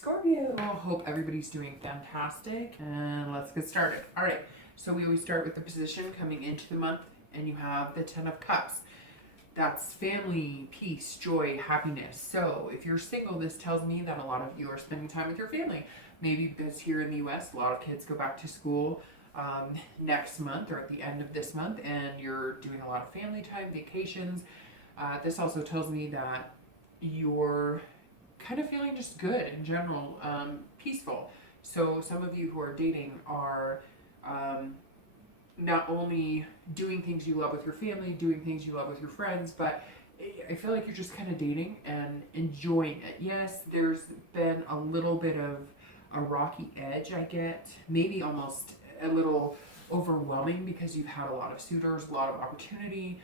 Scorpio. Hope everybody's doing fantastic, and let's get started. All right, so we always start with the position coming into the month, and you have the 10 of Cups. That's family, peace, joy, happiness. So if you're single, this tells me that a lot of you are spending time with your family. Maybe because here in the US, a lot of kids go back to school next month or at the end of this month, and you're doing a lot of family time, vacations. This also tells me that you're kind of feeling just good in general, peaceful. So some of you who are dating are not only doing things you love with your family, doing things you love with your friends, but I feel like you're just kind of dating and enjoying it. Yes, there's been a little bit of a rocky edge, I get, maybe almost a little overwhelming because you've had a lot of suitors, a lot of opportunity,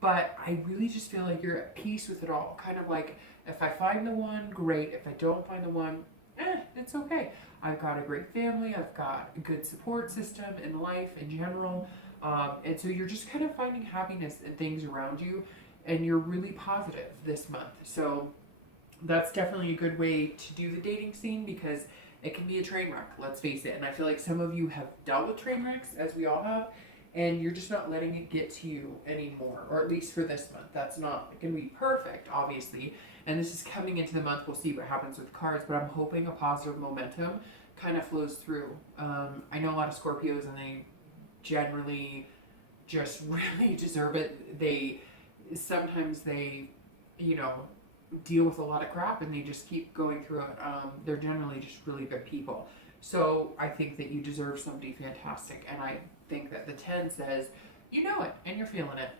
but I really just feel like you're at peace with it all. Kind of like, if I find the one, great. If I don't find the one, it's okay. I've got a great family. I've got a good support system in life in general. And so you're just kind of finding happiness in things around you, and you're really positive this month. So that's definitely a good way to do the dating scene, because it can be a train wreck, let's face it. And I feel like some of you have dealt with train wrecks, as we all have, and you're just not letting it get to you anymore, or at least for this month. That's not going to be perfect, obviously. And this is coming into the month. We'll see what happens with cards, but I'm hoping a positive momentum kind of flows through. I know a lot of Scorpios, and they generally just really deserve it. Sometimes they, deal with a lot of crap, and they just keep going through it. They're generally just really good people. So I think that you deserve somebody fantastic, and I think that the 10 says you know it and you're feeling it.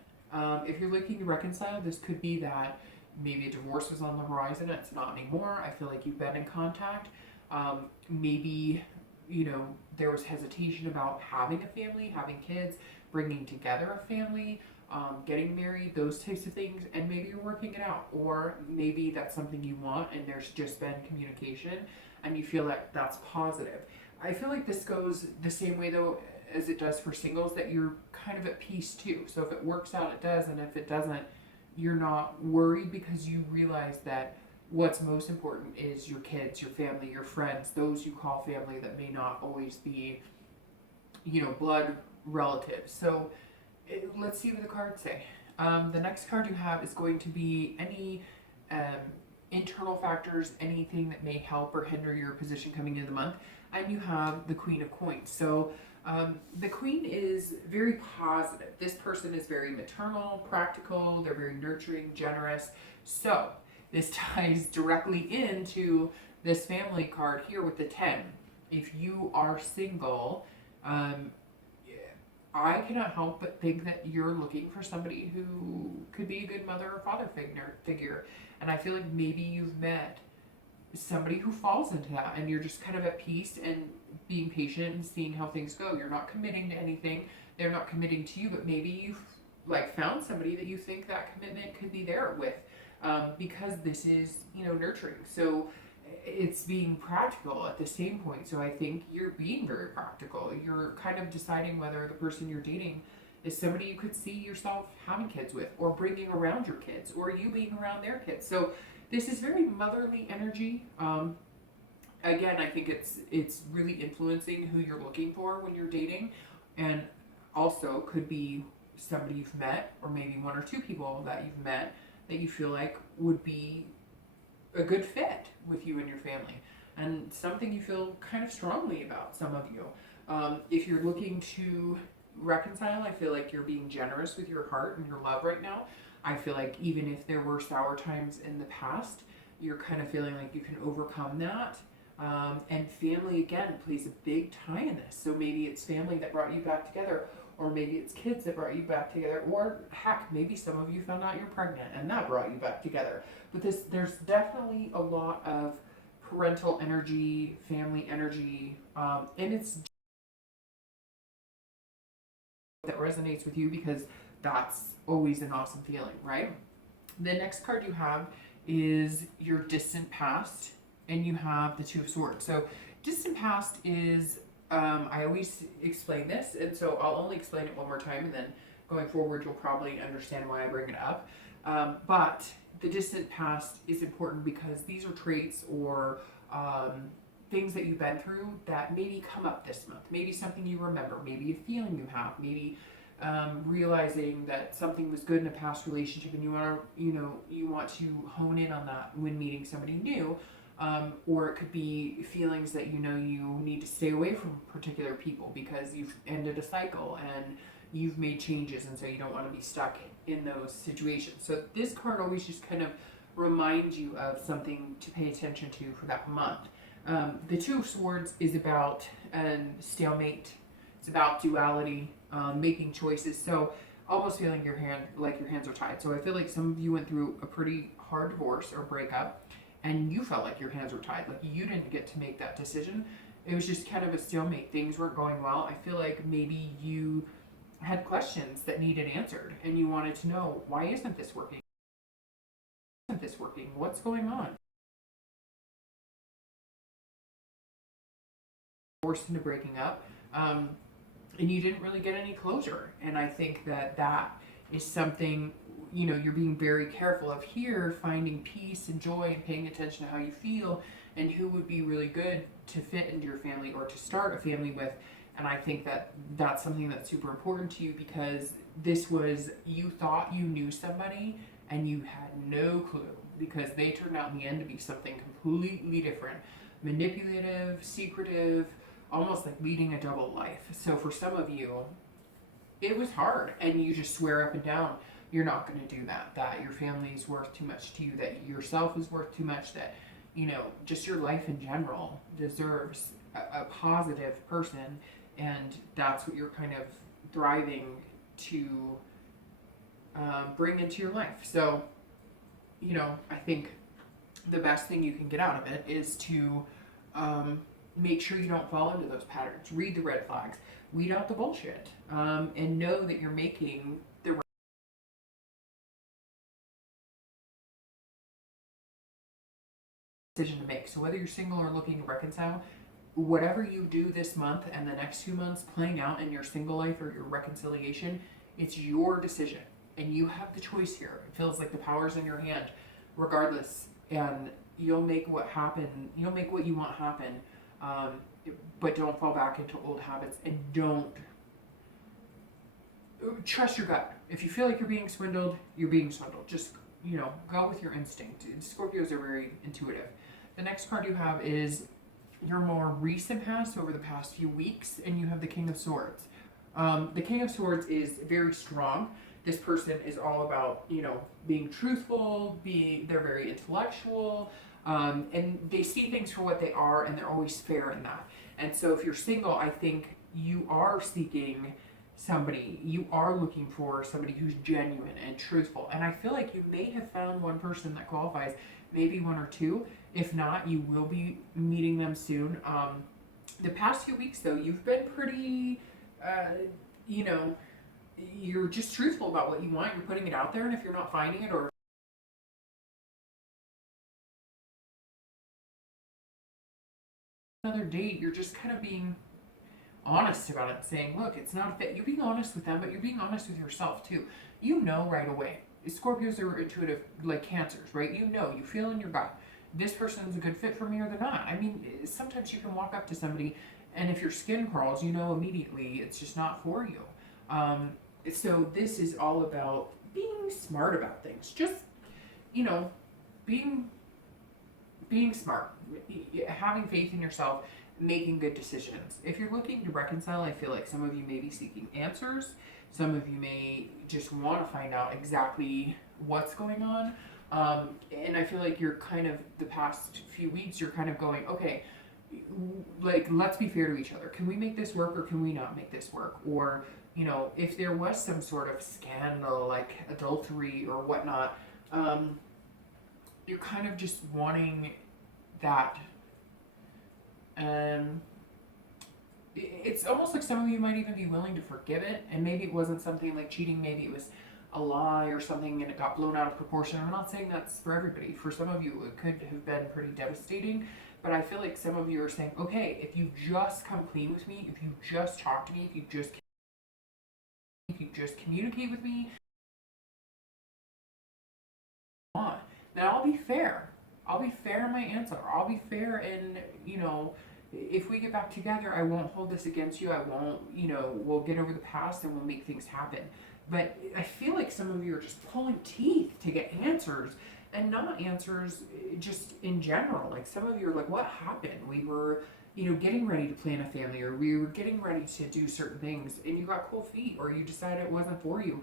If you're looking to reconcile, this could be that maybe a divorce was on the horizon. It's not anymore. I feel like you've been in contact. Maybe there was hesitation about having a family, having kids, bringing together a family, getting married, those types of things, and maybe you're working it out, or maybe that's something you want and there's just been communication and you feel like that's positive. I feel like this goes the same way though as it does for singles, that you're kind of at peace too. So if it works out, it does, and if it doesn't, you're not worried, because you realize that what's most important is your kids, your family, your friends, those you call family that may not always be, blood relatives. So let's see what the cards say. The next card you have is going to be any internal factors, anything that may help or hinder your position coming into the month. And you have the Queen of Coins. So the Queen is very positive. This person is very maternal, practical, they're very nurturing, generous. So this ties directly into this family card here with the 10. If you are single, I cannot help but think that you're looking for somebody who could be a good mother or father figure. And I feel like maybe you've met somebody who falls into that, and you're just kind of at peace and being patient and seeing how things go. You're not committing to anything. They're not committing to you, but maybe you've found somebody that you think that commitment could be there with, because this is, nurturing. So it's being practical at the same point. So I think you're being very practical. You're kind of deciding whether the person you're dating is somebody you could see yourself having kids with, or bringing around your kids, or you being around their kids. So this is very motherly energy. Again, I think it's really influencing who you're looking for when you're dating, and also could be somebody you've met, or maybe one or two people that you've met that you feel like would be a good fit with you and your family, and something you feel kind of strongly about, some of you. If you're looking to reconcile, I feel like you're being generous with your heart and your love right now. I feel like even if there were sour times in the past, you're kind of feeling like you can overcome that. And family, again, plays a big tie in this. So maybe it's family that brought you back together, or maybe it's kids that brought you back together, or heck, maybe some of you found out you're pregnant and that brought you back together. But there's definitely a lot of parental energy, family energy, and it's that resonates with you, because that's always an awesome feeling, right? The next card you have is your distant past, and you have the Two of Swords. So distant past is, I always explain this, and so I'll only explain it one more time, and then going forward you'll probably understand why I bring it up. But the distant past is important because these are traits or things that you've been through that maybe come up this month. Maybe something you remember, maybe a feeling you have, maybe realizing that something was good in a past relationship and you want to hone in on that when meeting somebody new. Or it could be feelings that you need to stay away from particular people because you've ended a cycle and you've made changes, and so you don't want to be stuck in those situations. So this card always just kind of reminds you of something to pay attention to for that month. The Two of Swords is about stalemate. It's about duality, making choices. So almost feeling your hands are tied. So I feel like some of you went through a pretty hard divorce or breakup, and you felt like your hands were tied. Like you didn't get to make that decision. It was just kind of a stalemate. Things weren't going well. I feel like maybe you had questions that needed answered, and you wanted to know, why isn't this working? What's going on? Forced into breaking up, and you didn't really get any closure. And I think that is something, you're being very careful of here, finding peace and joy and paying attention to how you feel and who would be really good to fit into your family or to start a family with. And I think that that's something that's super important to you, because this was, you thought you knew somebody and you had no clue, because they turned out in the end to be something completely different. Manipulative, secretive, almost like leading a double life. So for some of you, it was hard, and you just swear up and down you're not going to do that your family is worth too much to you, that yourself is worth too much, that just your life in general deserves a positive person, and that's what you're kind of thriving to bring into your life. So I think the best thing you can get out of it is to make sure you don't fall into those patterns. Read the red flags, weed out the bullshit, and know that you're making the right decision to make. So whether you're single or looking to reconcile, whatever you do this month and the next 2 months playing out in your single life or your reconciliation, it's your decision, and you have the choice here. It feels like the power's in your hand regardless, and you'll make what you want happen. But don't fall back into old habits, and don't trust your gut. If you feel like you're being swindled, you're being swindled. Just go with your instinct. Scorpios are very intuitive. The next card you have is your more recent past, over the past few weeks, and you have the King of Swords. The King of Swords is very strong. This person is all about being truthful, they're very intellectual, and they see things for what they are, and they're always fair in that. And so if you're single, I think you are seeking somebody, you are looking for somebody who's genuine and truthful. And I feel like you may have found one person that qualifies, maybe one or two. If not, you will be meeting them soon. The past few weeks though, you've been pretty, you're just truthful about what you want. You're putting it out there, and if you're not finding it, or another date, you're just kind of being honest about it, saying, look, it's not a fit. You're being honest with them, but you're being honest with yourself too. Right away. Scorpios are intuitive like Cancers, right? You feel in your gut, this person's a good fit for me or they're not. I mean, sometimes you can walk up to somebody, and if your skin crawls, immediately it's just not for you. So this is all about being smart about things. Just, being smart, having faith in yourself, making good decisions. If you're looking to reconcile, I feel like some of you may be seeking answers. Some of you may just want to find out exactly what's going on. And I feel like you're kind of, the past few weeks, you're kind of going, okay, like, let's be fair to each other. Can we make this work, or can we not make this work? Or, if there was some sort of scandal, like adultery or whatnot, you're kind of just wanting that. It's almost like some of you might even be willing to forgive it, and maybe it wasn't something like cheating, maybe it was a lie or something and it got blown out of proportion. I'm not saying that's for everybody. For some of you, it could have been pretty devastating, but I feel like some of you are saying, okay, if you just come clean with me, if you just talk to me, if you just communicate with me, And I'll be fair. I'll be fair in my answer. I'll be fair in, you know, if we get back together, I won't hold this against you. I won't, you know, we'll get over the past and we'll make things happen. But I feel like some of you are just pulling teeth to get answers, and not answers just in general. Like some of you are like, what happened? We were, you know, getting ready to plan a family, or we were getting ready to do certain things and you got cold feet, or you decided it wasn't for you.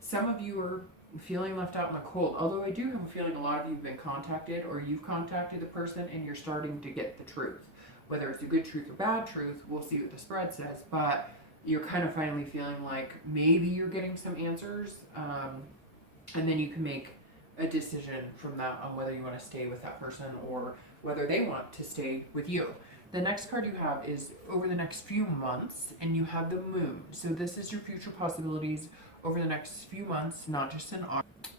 Some of you are feeling left out in the cold. Although I do have a feeling a lot of you have been contacted, or you've contacted the person and you're starting to get the truth. Whether it's a good truth or bad truth, we'll see what the spread says, but you're kind of finally feeling like maybe you're getting some answers, and then you can make a decision from that on whether you want to stay with that person or whether they want to stay with you. The next card you have is over the next few months, and you have the moon. So this is your future possibilities over the next few months, not just in August.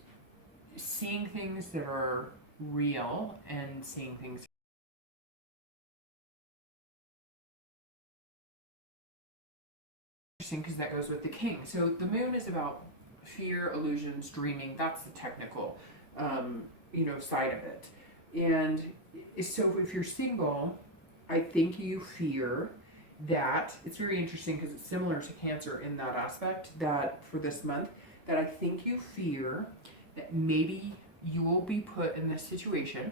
Seeing things that are real and seeing things interesting, because that goes with the king. So the moon is about fear, illusions, dreaming. That's the technical, you know, side of it. And so if you're single, I think you fear that, it's very interesting because it's similar to Cancer in that aspect, that for this month, that I think you fear that maybe you will be put in this situation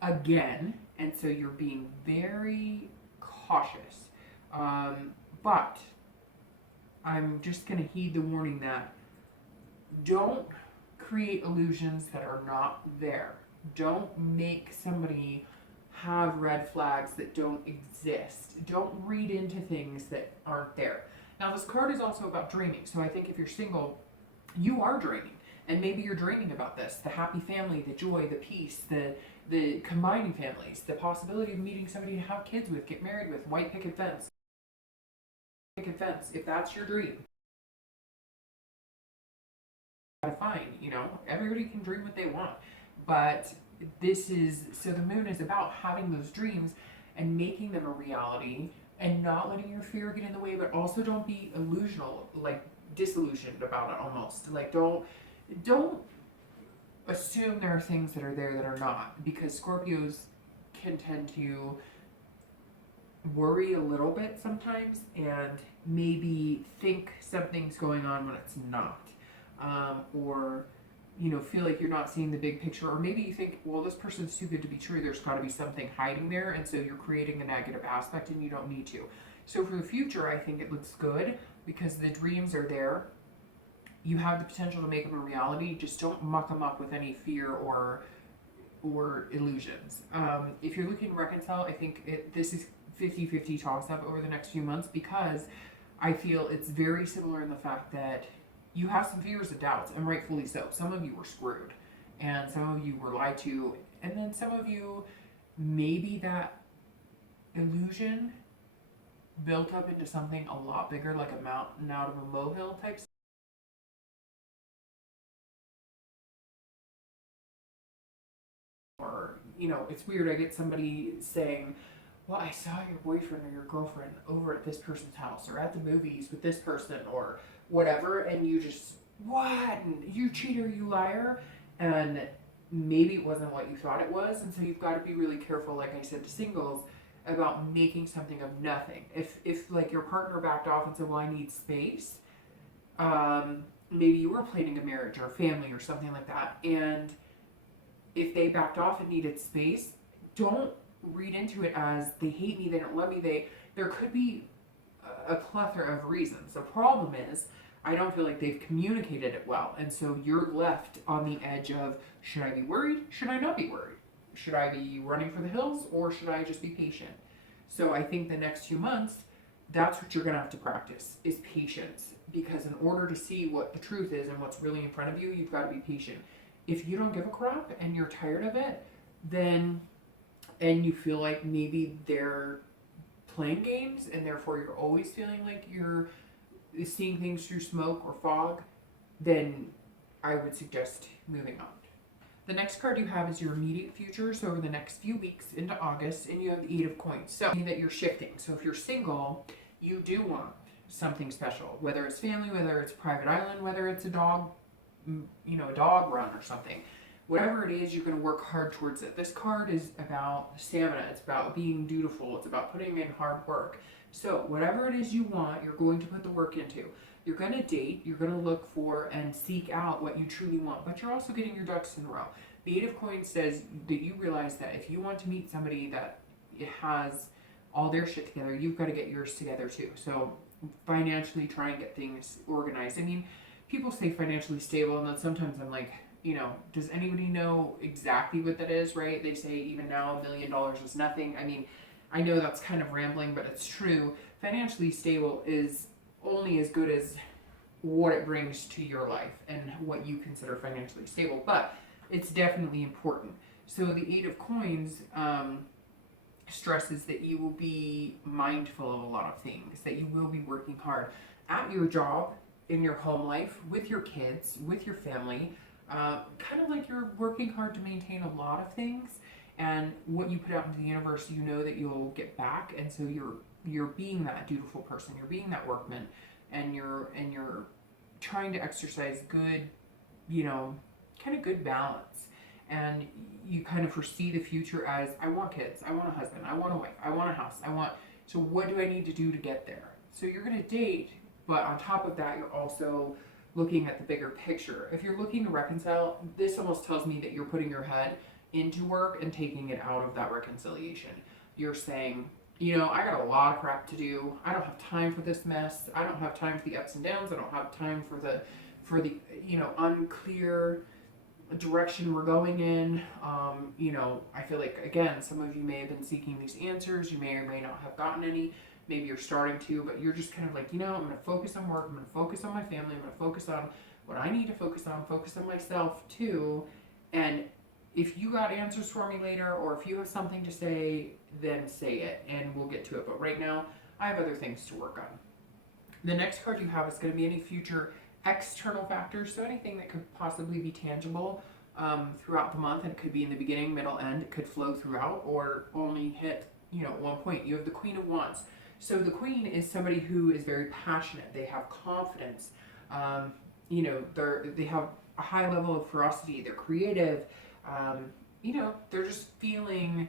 again, and so you're being very cautious. But I'm just going to heed the warning that don't create illusions that are not there. Don't make somebody have red flags that don't exist. Don't read into things that aren't there. Now, this card is also about dreaming. So I think if you're single, you are dreaming. And maybe you're dreaming about this, the happy family, the joy, the peace, the combining families, the possibility of meeting somebody to have kids with, get married with, white picket fence. Picket fence, if that's your dream. Fine, you know, everybody can dream what they want. But this is, so the moon is about having those dreams and making them a reality and not letting your fear get in the way, but also don't be illusional, like disillusioned about it almost. Like don't assume there are things that are there that are not, because Scorpios can tend to worry a little bit sometimes and maybe think something's going on when it's not. Or, you know, feel like you're not seeing the big picture, or maybe you think, well, this person's too good to be true, there's got to be something hiding there, and so you're creating a negative aspect and you don't need to. So for the future, I think it looks good because the dreams are there. You have the potential to make them a reality. Just don't muck them up with any fear or illusions. If you're looking to reconcile, I think this is 50-50 toss-up over the next few months, because I feel it's very similar in the fact that you have some fears and doubts, and rightfully so. Some of you were screwed, and some of you were lied to, and then some of you, maybe that illusion built up into something a lot bigger, like a mountain out of a molehill type. Or, you know, it's weird, I get somebody saying, well, I saw your boyfriend or your girlfriend over at this person's house, or at the movies with this person, or whatever, and you just, what? And you cheater, you liar. And maybe it wasn't what you thought it was, and so you've got to be really careful, like I said to singles, about making something of nothing. If like your partner backed off and said, well, I need space, maybe you were planning a marriage or a family or something like that, and if they backed off and needed space, don't read into it as they hate me, they don't love me. There could be a plethora of reasons. The problem is, I don't feel like they've communicated it well, and so you're left on the edge of, should I be worried? Should I not be worried? Should I be running for the hills, or should I just be patient? So I think the next few months, that's what you're going to have to practice, is patience, because in order to see what the truth is and what's really in front of you, you've got to be patient. If you don't give a crap and you're tired of it, then, and you feel like maybe they're playing games, and therefore you're always feeling like you're seeing things through smoke or fog, then I would suggest moving on. The next card you have is your immediate future, so over the next few weeks into August, and you have the 8 of Coins. So that you're shifting. So if you're single, you do want something special, whether it's family, whether it's private island, whether it's a dog, you know, a dog run or something. whatever it is, you're going to work hard towards it. This card is about stamina. It's about being dutiful. It's about putting in hard work. So whatever it is you want, you're going to put the work into. You're going to date. You're going to look for and seek out what you truly want. But you're also getting your ducks in a row. The Eight of Coins says that you realize that if you want to meet somebody that has all their shit together, you've got to get yours together too. So financially try and get things organized. I mean, people say financially stable, and then sometimes I'm like, you know, does anybody know exactly what that is, right? They say even now $1 million is nothing. I mean, I know that's kind of rambling, but it's true. Financially stable is only as good as what it brings to your life and what you consider financially stable, but it's definitely important. So the Eight of Coins stresses that you will be mindful of a lot of things, that you will be working hard at your job, in your home life, with your kids, with your family. Kind of like you're working hard to maintain a lot of things, and what you put out into the universe, you know that you'll get back, and so you're being that dutiful person, you're being that workman, and you're trying to exercise good, you know, kind of good balance, and you kind of foresee the future as, I want kids, I want a husband, I want a wife, I want a house, so what do I need to do to get there? So you're going to date, but on top of that, you're also looking at the bigger picture. If you're looking to reconcile, this almost tells me that you're putting your head into work and taking it out of that reconciliation. You're saying, you know, I got a lot of crap to do. I don't have time for this mess. I don't have time for the ups and downs. I don't have time for the you know, unclear direction we're going in. You know, I feel like, again, some of you may have been seeking these answers. You may or may not have gotten any. Maybe you're starting to, but you're just kind of like, you know, I'm going to focus on work. I'm going to focus on my family. I'm going to focus on what I need to focus on myself too. And if you got answers for me later, or if you have something to say, then say it and we'll get to it. But right now, I have other things to work on. The next card you have is going to be any future external factors. So anything that could possibly be tangible throughout the month, and it could be in the beginning, middle, end. It could flow throughout or only hit, you know, at one point. You have the Queen of Wands. So the Queen is somebody who is very passionate. They have confidence. You know, they have a high level of ferocity. They're creative. You know, they're just feeling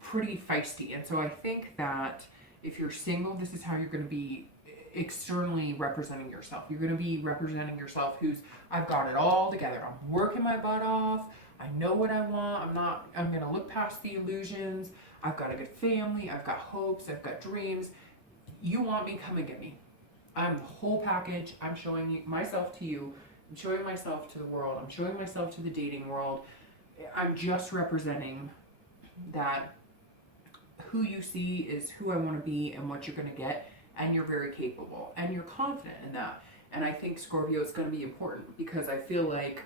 pretty feisty. And so I think that if you're single, this is how you're going to be externally representing yourself. You're going to be representing yourself who's, I've got it all together. I'm working my butt off. I know what I want. I'm going to look past the illusions. I've got a good family. I've got hopes. I've got dreams. You want me, come and get me. I'm the whole package. I'm showing myself to you. I'm showing myself to the world. I'm showing myself to the dating world. I'm just representing that who you see is who I want to be and what you're going to get. And you're very capable. And you're confident in that. And I think, Scorpio, is going to be important because I feel like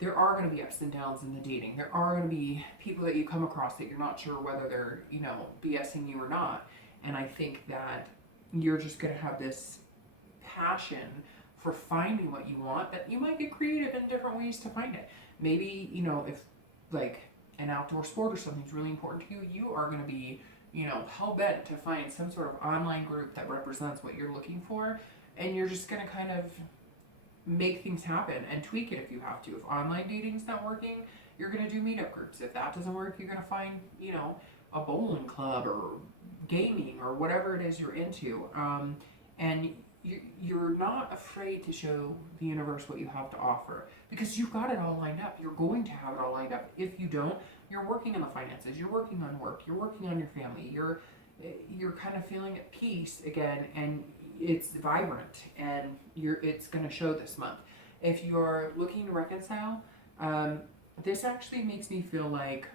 there are going to be ups and downs in the dating. There are going to be people that you come across that you're not sure whether they're, you know, BSing you or not. And I think that you're just going to have this passion for finding what you want, that you might get creative in different ways to find it. Maybe, you know, if like an outdoor sport or something's really important to you, you are going to be, you know, hell-bent to find some sort of online group that represents what you're looking for. And you're just going to kind of make things happen and tweak it if you have to. If online dating's not working, you're going to do meetup groups. If that doesn't work, you're going to find, you know, a bowling club or gaming or whatever it is you're into. And you're not afraid to show the universe what you have to offer because you've got it all lined up. You're going to have it all lined up. If you don't, you're working on the finances, you're working on work, you're working on your family, you're kind of feeling at peace again, and it's vibrant, and it's going to show this month. If you're looking to reconcile, this actually makes me feel like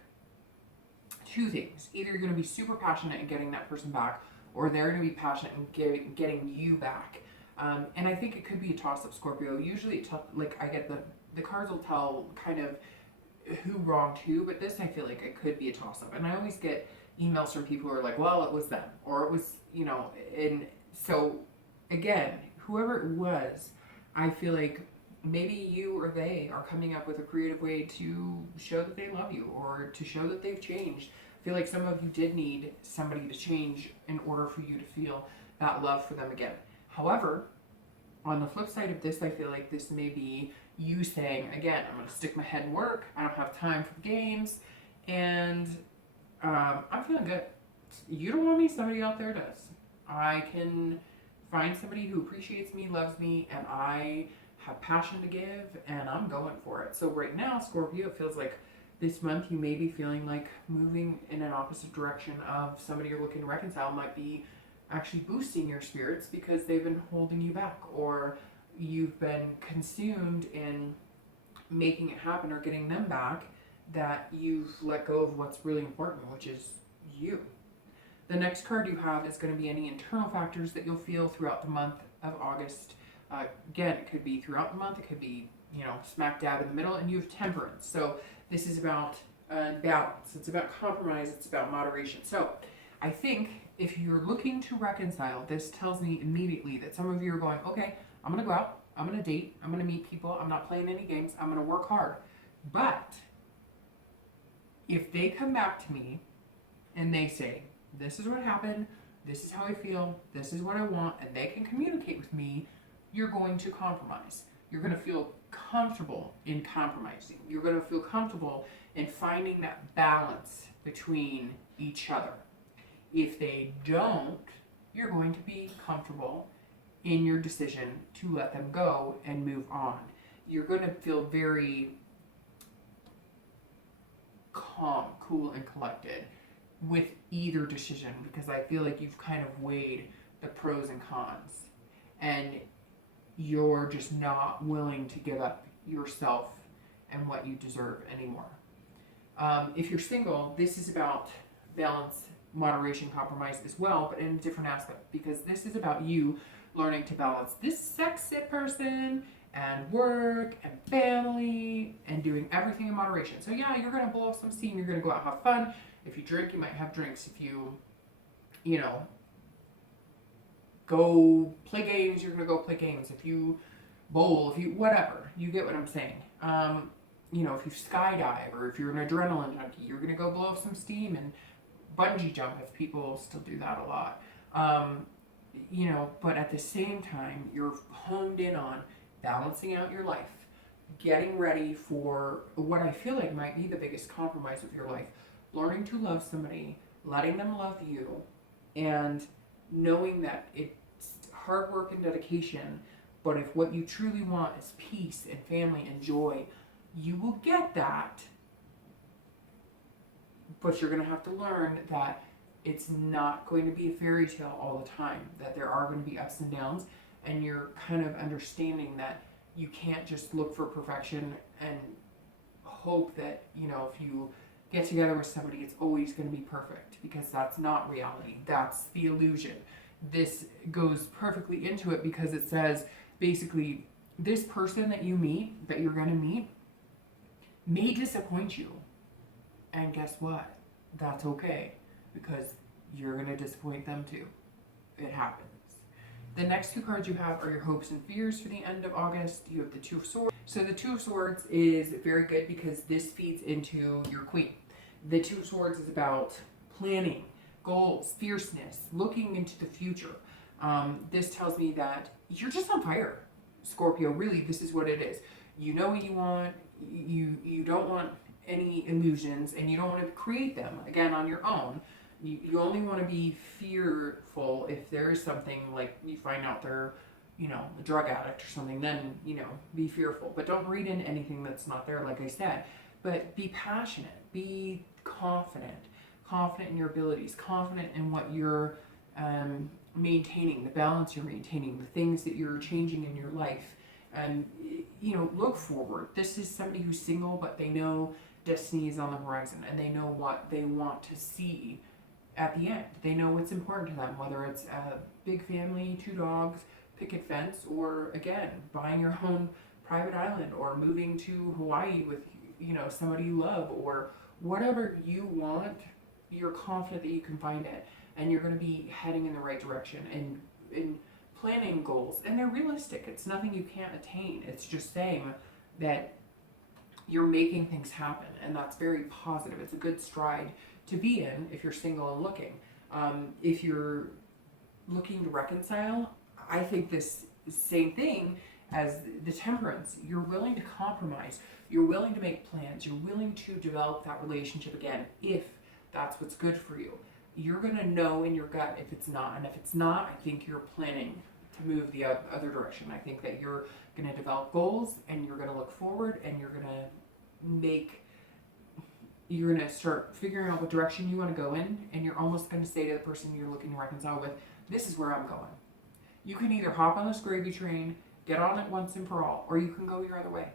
two things. Either you're going to be super passionate in getting that person back, or they're going to be passionate in getting you back. And I think it could be a toss-up, Scorpio. Usually, like, I get the cards will tell kind of who wronged who, but this I feel like it could be a toss-up. And I always get emails from people who are like, well, it was them, or it was, you know, and so, again, whoever it was, I feel like maybe you or they are coming up with a creative way to show that they love you or to show that they've changed. I feel like some of you did need somebody to change in order for you to feel that love for them again. However, on the flip side of this, I feel like this may be you saying, again, I'm going to stick my head in work. I don't have time for the games. And I'm feeling good. You don't want me, somebody out there does. I can find somebody who appreciates me, loves me, and I have passion to give, and I'm going for it. So right now, Scorpio, it feels like this month you may be feeling like moving in an opposite direction of somebody you're looking to reconcile might be actually boosting your spirits because they've been holding you back, or you've been consumed in making it happen or getting them back, that you've let go of what's really important, which is you. The next card you have is going to be any internal factors that you'll feel throughout the month of August. Again, it could be throughout the month, it could be, smack dab in the middle, and you have temperance. So this is about balance, it's about compromise, it's about moderation. So I think if you're looking to reconcile, this tells me immediately that some of you are going, okay, I'm going to go out, I'm going to date, I'm going to meet people, I'm not playing any games, I'm going to work hard. But if they come back to me and they say, this is what happened, this is how I feel, this is what I want, and they can communicate with me, you're going to compromise. You're going to feel comfortable in compromising. You're going to feel comfortable in finding that balance between each other. If they don't, you're going to be comfortable in your decision to let them go and move on. You're going to feel very calm, cool, and collected with either decision, because I feel like you've kind of weighed the pros and cons, and you're just not willing to give up yourself and what you deserve anymore. If you're single, this is about balance, moderation, compromise as well, but in a different aspect, because this is about you learning to balance this sexy person and work and family and doing everything in moderation. So yeah, you're going to blow off some steam, you're going to go out and have fun. If you drink, you might have drinks. If you go play games, you're going to go play games. If you bowl, if you, whatever, you get what I'm saying. If you skydive, or if you're an adrenaline junkie, you're going to go blow off some steam and bungee jump, if people still do that a lot. But at the same time, you're honed in on balancing out your life, getting ready for what I feel like might be the biggest compromise of your life, learning to love somebody, letting them love you, and knowing that it's hard work and dedication, but if what you truly want is peace and family and joy, you will get that. But you're going to have to learn that it's not going to be a fairy tale all the time, that there are going to be ups and downs, and you're kind of understanding that you can't just look for perfection and hope that, if you get together with somebody, it's always going to be perfect, because that's not reality. That's the illusion. This goes perfectly into it, because it says, basically, this person that you meet, that you're going to meet, may disappoint you. And guess what? That's okay, because you're going to disappoint them too. It happens. The next two cards you have are your hopes and fears for the end of August. You have the Two of Swords. So the Two of Swords is very good because this feeds into your Queen. The Two of Swords is about planning, goals, fierceness, looking into the future. This tells me that you're just on fire, Scorpio. Really, this is what it is. You know what you want. You don't want any illusions, and you don't want to create them again on your own. You only want to be fearful if there is something, like you find out they're, a drug addict or something, then, be fearful. But don't read in anything that's not there, like I said. But be passionate, be confident in your abilities, confident in what you're maintaining, the balance you're maintaining, the things that you're changing in your life. And, look forward. This is somebody who's single, but they know destiny is on the horizon, and they know what they want to see at the end. They know what's important to them, whether it's a big family, 2 dogs, picket fence, or again, buying your own private island, or moving to Hawaii with, somebody you love, or whatever you want. You're confident that you can find it, and you're going to be heading in the right direction and planning goals, and they're realistic. It's nothing you can't attain. It's just saying that you're making things happen, and that's very positive. It's a good stride to be in if you're single and looking. If you're looking to reconcile, I think this same thing as the Temperance, you're willing to compromise. You're willing to make plans. You're willing to develop that relationship again if that's what's good for you. You're going to know in your gut if it's not. And if it's not, I think you're planning to move the other direction. I think that you're going to develop goals and you're going to look forward and you're going to start figuring out what direction you want to go in, and you're almost going to say to the person you're looking to reconcile with, this is where I'm going. You can either hop on this gravy train, get on it once and for all, or you can go your other way.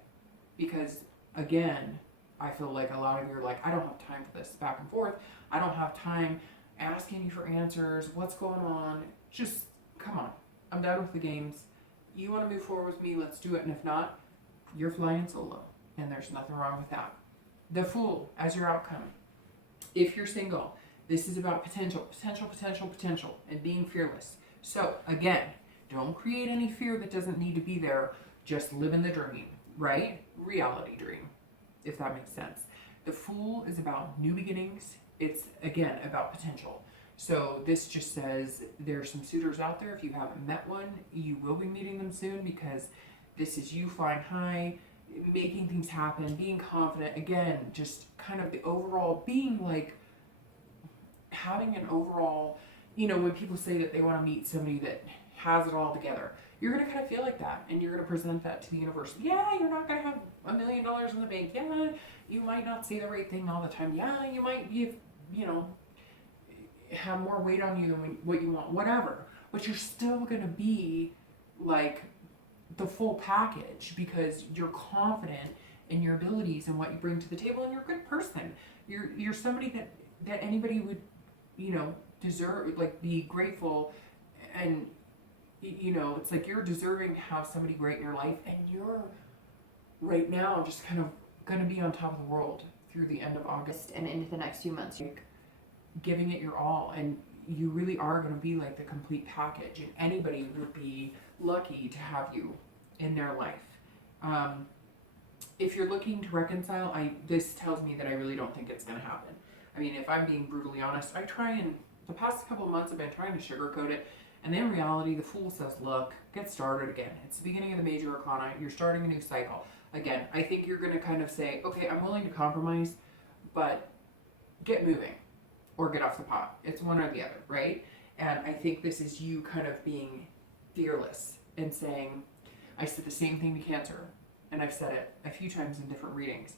Because, again, I feel like a lot of you are like, I don't have time for this back and forth. I don't have time asking you for answers. What's going on? Just, come on. I'm done with the games. You want to move forward with me, let's do it. And if not, you're flying solo. And there's nothing wrong with that. The Fool as your outcome. If you're single, this is about potential, and being fearless. So again, don't create any fear that doesn't need to be there. Just live in the dream, right? Reality dream, if that makes sense. The Fool is about new beginnings. It's, again, about potential. So this just says there's some suitors out there. If you haven't met one, you will be meeting them soon, because this is you flying high, making things happen, being confident. Again, just kind of the overall being like having an overall, when people say that they want to meet somebody that has it all together, you're going to kind of feel like that, and you're going to present that to the universe. Yeah, you're not going to have $1 million in the bank. Yeah, you might not say the right thing all the time. Yeah, you might be, have more weight on you than what you want, whatever. But you're still going to be like the full package, because you're confident in your abilities and what you bring to the table, and you're a good person. You're somebody that anybody would, deserve, like, be grateful, and it's like you're deserving to have somebody great in your life, and you're right now just kind of going to be on top of the world through the end of August and into the next few months. You're giving it your all, and you really are going to be like the complete package, and anybody would be lucky to have you in their life. If you're looking to reconcile, this tells me that I really don't think it's going to happen. I mean, if I'm being brutally honest, the past couple of months I've been trying to sugarcoat it, and in reality, the Fool says, look, get started again. It's the beginning of the major arcana. You're starting a new cycle. Again, I think you're going to kind of say, okay, I'm willing to compromise, but get moving or get off the pot. It's one or the other, right? And I think this is you kind of being fearless and saying, I said the same thing to Cancer, and I've said it a few times in different readings.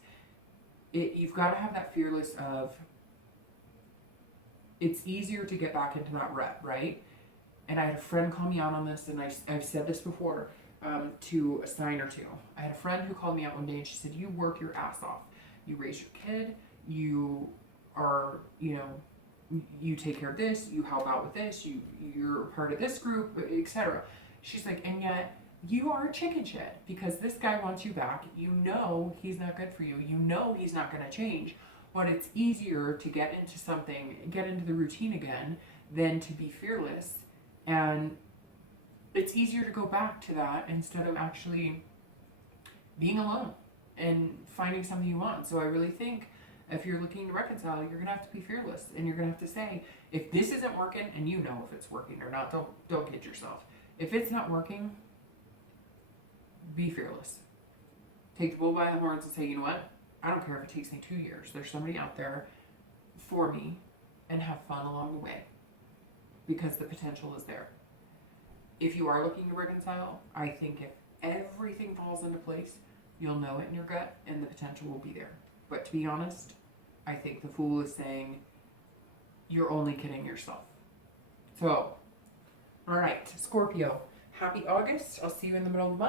You've got to have that fearless of, it's easier to get back into that rut, right? And I had a friend call me out on this, and I've said this before to a sign or two. I had a friend who called me out one day, and she said, you work your ass off. You raise your kid, you are, you take care of this, you help out with this, you're part of this group, etc. She's like, and yet you are a chicken shit, because this guy wants you back. You know he's not good for you. You know he's not going to change. But it's easier to get into the routine again, than to be fearless. And it's easier to go back to that instead of actually being alone and finding something you want. So I really think if you're looking to reconcile, you're going to have to be fearless, and you're going to have to say, if this isn't working, and you know if it's working or not, don't kid yourself. If it's not working, be fearless. Take the bull by the horns and say, you know what? I don't care if it takes me 2 years. There's somebody out there for me, and have fun along the way, because the potential is there. If you are looking to reconcile, I think if everything falls into place, you'll know it in your gut, and the potential will be there. But to be honest, I think the Fool is saying you're only kidding yourself. So, all right, Scorpio, happy August. I'll see you in the middle of the month.